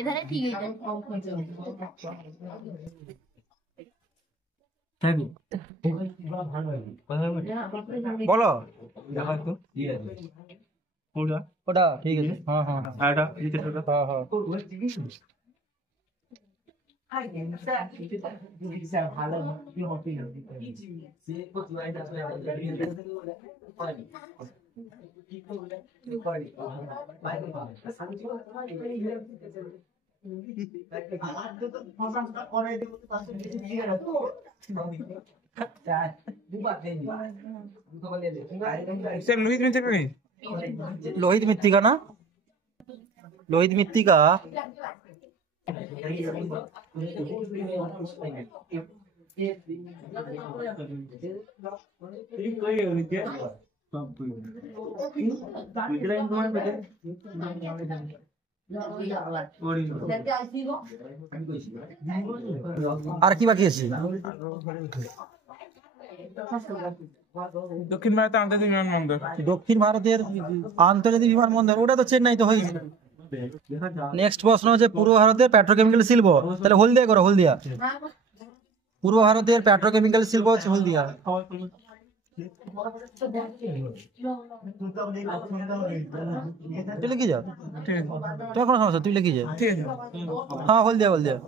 এধারে ঠিক হইছে বলো ওটা ওটা ঠিক আছে। হ্যাঁ হ্যাঁ আর এটা নিচে ছোট হ্যাঁ হ্যাঁ সেম লোহিত মিত্র নেই লোহিত মৃত্তিকা না লোহিত মৃত্তিকা আর কি বাকি আছে? দক্ষিণ ভারতের আন্তর্জাতিক বিমানবন্দর দক্ষিণ ভারতের আন্তর্জাতিক বিমানবন্দর ওটা তো চেন্নাই তো হয়েছে। নেক্সট প্রশ্ন হচ্ছে পূর্ব ভারতের পেট্রোকেমিক্যাল শিল্প, তাহলে হলদিয়া করো হলদিয়া। পূর্ব ভারতের পেট্রোকেমিক্যাল শিল্প হচ্ছে হলদিয়া। তুই লিখে যাও, ঠিক আছে তোমার কোনো সমস্যা, তুই লিখে যাও। ঠিক আছে হ্যাঁ হলদিয়া হলদিয়া।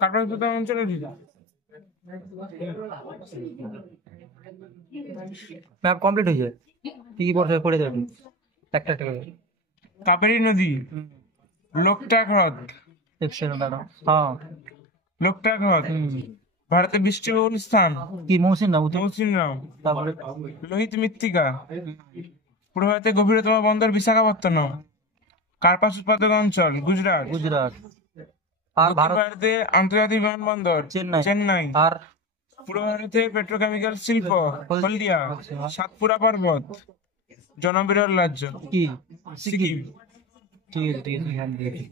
কাটার প্রধান অঞ্চল ম্যাপ কমপ্লিট হয়েছে, কি কি পড়ছে পড়ে যাবে একটা একটা করে। কাবেরী নদী, লোকটাক হ্রদ, এক্সেলেন্ট ম্যাডাম। হ্যাঁ লোকটাক হ্রদ ভারতের বৃষ্টিবহুল স্থান, কি মৌসিন না উত্তর, মৌসিনরাম, তারপরে লোহিত মৃত্তিকা, পূর্ব ভারতের গভীরতম বন্দর বিশাখাপত্তনম, কার্পাস উৎপাদক অঞ্চল গুজরাট, গুজরাট। আর দক্ষিণ ভারত ভারতের আন্তর্জাতিক বিমানবন্দর চেন্নাই। চেন্নাই, আর পূর্ব ভারতের পেট্রোকেমিক্যাল শিল্প হলদিয়া, সাতপুরা পর্বত, জনবিরল রাজ্য কি সিকিম। ঠিক আছে ঠিক আছে।